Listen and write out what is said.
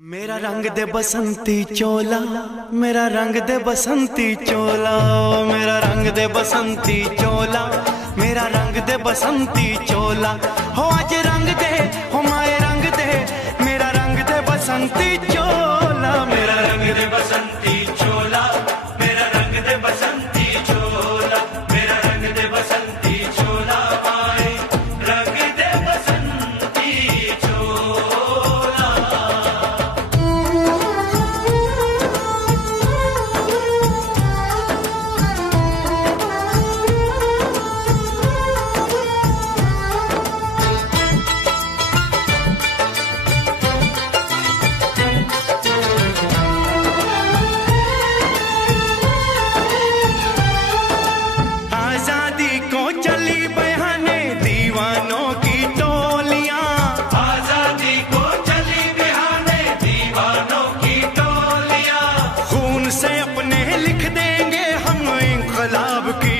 मेरा रंग दे बसंती चोला, मेरा रंग दे बसंती चोला, मेरा रंग दे बसंती चोला, मेरा रंग दे बसंती चोला। हो आज रंग दे, हो माए रंग दे, मेरा रंग दे बसंती चोला, मेरा रंग दे बसंती चोला, मेरा रंग दे बसंती चोला, मेरा रंग दे बसंती चोला, माए रंग दे बसंती चोला। आजादी को चली बहाने दीवानों की टोलियां, आजादी को चली बहाने दीवानों की टोलियां। खून से अपने लिख देंगे हम इंकलाब की